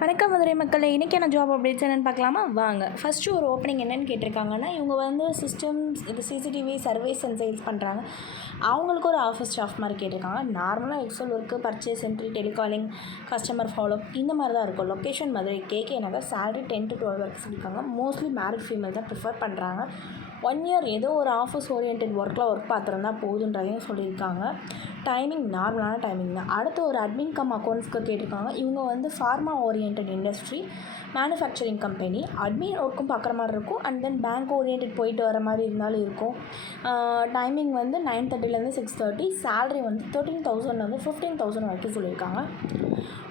வணக்கம் மதுரை மக்களே இன்றைக்கான ஜாப் அப்டேட்ஸ் என்னென்னு பார்க்கலாமா? வாங்க. ஃபஸ்ட்டு ஒரு ஓப்பனிங் என்னென்னு கேட்டிருக்காங்கன்னா இவங்க வந்து சிஸ்டம்ஸ் இது சிசிடிவி சர்வீஸ் அண்ட் சேல்ஸ் பண்ணுறாங்க அவங்களுக்கு ஒரு ஆஃபீஸ் ஸ்டாஃப் மாதிரி கேட்டிருக்காங்க. நார்மலாக excel work purchase entry telecalling customer follow இந்த மாதிரி தான் இருக்கும். Location Madurai KK Nagar salary ten to twelve works இருக்காங்க மோஸ்ட்லி மேரிட் ஃபீமேல் தான் ப்ரிஃபர் பண்ணுறாங்க ஒன் இயர் ஏதோ ஒரு ஆஃபீஸ் ஓரியன்ட் ஒர்க்கில் ஒர்க் பார்த்துருந்தா போதுன்றதையும் சொல்லியிருக்காங்க. டைமிங் நார்மலான டைமிங் தான். அடுத்து ஒரு அட்மின் கம் அக்கௌண்ட்ஸ்க்கு கேட்டிருக்காங்க. இவங்க வந்து pharma orient industry manufacturing company admin ஒர்க்கும் பார்க்குற மாதிரி இருக்கும். அண்ட் தென் பேங்க் ஓரியன்ட் போயிட்டு வர மாதிரி இருந்தாலும் இருக்கும். டைமிங் வந்து நைன் தேர்ட்டிலேருந்து சிக்ஸ் தேர்ட்டி சேலரி வந்து தேர்ட்டீன் தௌசண்ட்லேருந்து வந்து ஃபிஃப்டீன் தௌசண்ட் வரைக்கும் சொல்லியிருக்காங்க.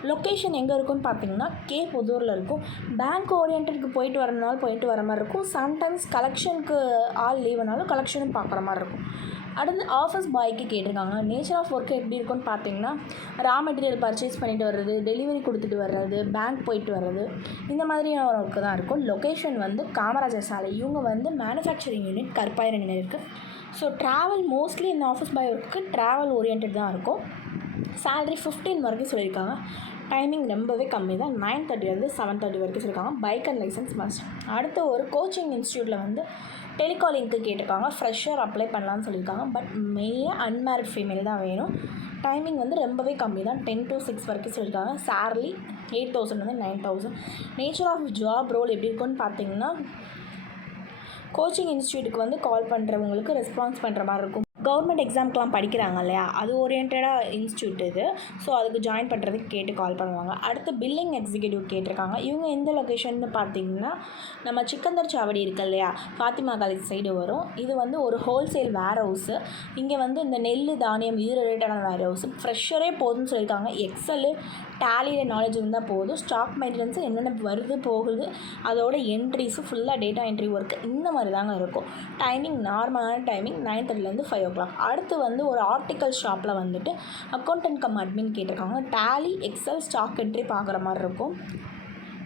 லொக்கேஷன் எங்கே இருக்குன்னு பார்த்தீங்கன்னா கே புதூரில் இருக்கும். பேங்க் ஓரியன்ட்டுக்கு போயிட்டு வரனாலும் போயிட்டு வர மாதிரி இருக்கும். சம்டைம்ஸ் கலெக்ஷனுக்கு ஆள் லீவுனாலும் கலெக்ஷனும் பார்க்குற மாதிரி இருக்கும். அடுத்து ஆஃபீஸ் பாய்க்கு கேட்டிருக்காங்க. நேச்சர் ஆஃப் ஒர்க் எப்படி இருக்குன்னு பார்த்தீங்கன்னா ரா மெட்டீரியல் பர்ச்சேஸ் பண்ணிட்டு வர்றது டெலிவரி கொடுத்துட்டு வர்றது பேங்க் போயிட்டு வர்றது இந்த மாதிரியான ஒர்க்கு தான் இருக்கும். லொக்கேஷன் வந்து காமராஜர் சாலை இவங்க வந்து மேனுஃபேக்சரிங் யூனிட் கற்பாயிரம் இருக்குது ஸோ ட்ராவல் மோஸ்ட்லி இந்த office boy work travel orient தான் இருக்கும். சேலரி ஃபிஃப்டீன் வரைக்கும் சொல்லியிருக்காங்க. டைமிங் ரொம்பவே கம்மி தான். நைன் தேர்ட்டிலேருந்து செவன் தேர்ட்டி வரைக்கும் சொல்லியிருக்காங்க. பைக் அண்ட் லைசன்ஸ் மஸ்ட் அடுத்து ஒரு கோச்சிங் இன்ஸ்டியூட்டில் வந்து டெலிகாலிங்க்கு கேட்டிருக்காங்க. ஃப்ரெஷ்ஷர் அப்ளை பண்ணலான்னு சொல்லியிருக்காங்க. பட் மெயினாக அன்மேரிட் ஃபீமேல் தான் வேணும். டைமிங் வந்து ரொம்பவே கம்மி தான். டென் டு சிக்ஸ் வரைக்கும் சொல்லியிருக்காங்க. Salary எயிட் தௌசண்ட் வந்து nine thousand nature of job role எப்படி இருக்குன்னு பார்த்தீங்கன்னா கோச்சிங் இன்ஸ்டியூட்டுக்கு வந்து கால் பண்ணுறவங்களுக்கு ரெஸ்பான்ஸ் பண்ணுற மாதிரி இருக்கும். கவர்மெண்ட் எக்ஸாம்க்கெலாம் படிக்கிறாங்க இல்லையா? அது ஓரியன்டாக இன்ஸ்டியூட் இது. ஸோ அதுக்கு ஜாயின் பண்ணுறதுக்கு கேட்டு கால் பண்ணுவாங்க. அடுத்து பில்லிங் எக்ஸிக்யூட்டிவ் கேட்டிருக்காங்க. இவங்க எந்த லொக்கேஷன் பார்த்தீங்கன்னா நம்ம சிக்கந்தர் சாவடி இருக்கு இல்லையா? ஃபாத்திமா காலேஜ் சைடு வரும். இது வந்து ஒரு ஹோல்சேல் வேர் ஹவுஸு இங்கே வந்து இந்த நெல் தானியம் இது ரிலேட்டடான வேர் ஹவுஸ் ஃப்ரெஷரே போதும்னு சொல்லியிருக்காங்க. எக்ஸலு டேலியில் நாலேஜ் இருந்தால் போதும். ஸ்டாக் மெயின்டெனன்ஸ் என்னென்ன வருது போகுது அதோட என்ட்ரிஸு ஃபுல்லாக டேட்டா என்ட்ரி ஒர்க்கு இந்த மாதிரி தாங்க இருக்கும். டைமிங் நார்மலான டைமிங் நைன் தேர்ட்டிலேருந்து ஃபைவ் ஓ கிளாக் அடுத்து வந்து ஒரு ஆர்டிக்கல் ஷாப்பில் வந்துட்டு அக்கௌண்டன்ட் கம் அட்மின் கேட்டிருக்காங்க. டேலி எக்ஸல் ஸ்டாக் என்ட்ரி பார்க்குற மாதிரி இருக்கும்.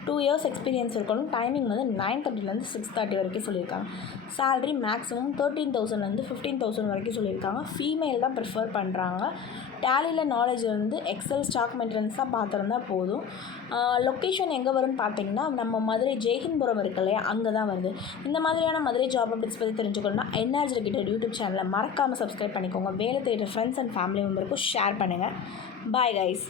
டூ இயர்ஸ் எக்ஸ்பீரியன்ஸ் இருக்கணும். டைமிங் வந்து நைன் தேர்ட்டிலேருந்து சிக்ஸ் தேர்ட்டி வரைக்கும் சொல்லியிருக்காங்க. சேலரி மேக்ஸிமம் தேர்ட்டீன் தௌசண்ட்லேருந்து ஃபிஃப்டீன் தௌசண்ட் வரைக்கும் சொல்லியிருக்காங்க. ஃபீமேல் தான் ப்ரிஃபர் பண்ணுறாங்க டேலியில் நாலேஜ் வந்து எக்ஸல் ஸ்டாக் மெயின்டெனன்ஸ் தான் பார்த்துருந்தா போதும். லொக்கேஷன் எங்கே வரும்னு பார்த்தீங்கன்னா நம்ம மதுரை ஜெய்ஹின்புரம் இருக்கு இல்லையா? அங்கே தான் வருது. இந்த மாதிரியான மதுரை ஜாப் அப்டேட்ஸ் பற்றி தெரிஞ்சுக்கணும்னா என்ஆர்ஜி கிட்ட யூடியூப் சேனலை மறக்காமல் சப்ஸ்கிரைப் பண்ணிக்கோங்க. வேலை தேடுற ஃப்ரெண்ட்ஸ் அண்ட் ஃபேமிலி மெம்பருக்கும் ஷேர் பண்ணுங்கள் பாய் கைஸ்